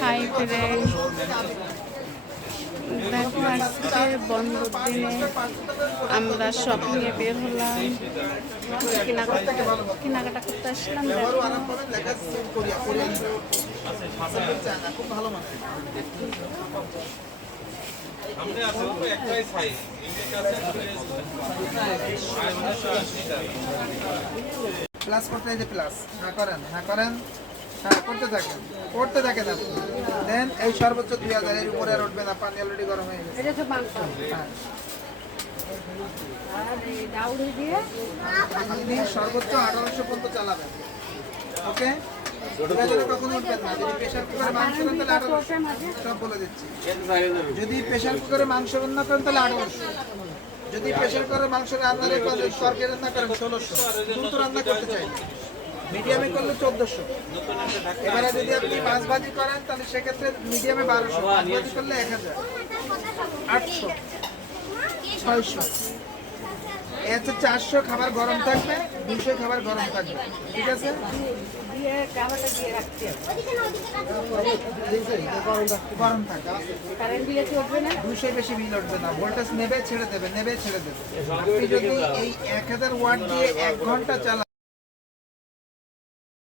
Hi friend, দেখো আজকে বন্ধর দিনে আমরা শপিংয়ে বের হলাম, কেনাকাটা করতে আসলাম। প্লাস করতে এই যে প্লাস হ্যাঁ করেন হ্যাঁ করতে থাকেন আপনি। দেন এই সর্বোচ্চ 2000 এর উপরে আর উঠবে না, পানি অলরেডি গরম হয়ে গেছে। এটা তো মাংস হ্যাঁ আর এই ডাউরি দিয়ে আপনি সর্বোচ্চ 1800 পর্যন্ত চালাবেন। ওকে, 2000 কখনো উঠবেন না। যদি প্রেসার কুকারে মাংস রান্না তাহলে 1800, সব বলে দিচ্ছি। যদি প্রেসার কুকারে মাংস রান্না করেন তাহলে 1800, যদি প্রেসার কুকারে মাংস রান্না করেন তরকারি রান্না করেন 1600, দ্রুত রান্না করতে চাই মিডিয়ামে করলে 1400। এবারে যদি আপনি মাছ ভাজি করেন তাহলে সেক্ষেত্রে মিডিয়ামে 1200, মাছ ভাজি করলে 1000, 800, 600, এই হচ্ছে 400 খাবার গরম থাকবে, 200 খাবার গরম থাকবে। ঠিক আছে, দিয়ে কাবাটা দিয়ে রাখতে হবে। গরম থাকবে, কারেন্ট দিয়ে চলবে না। 200 বেশি বিল উঠবে না। ভোল্টেজ নেবে ছেড়ে দেবে, আপনি যদি এই 1000 ওয়াট দিয়ে 1 ঘন্টা চালান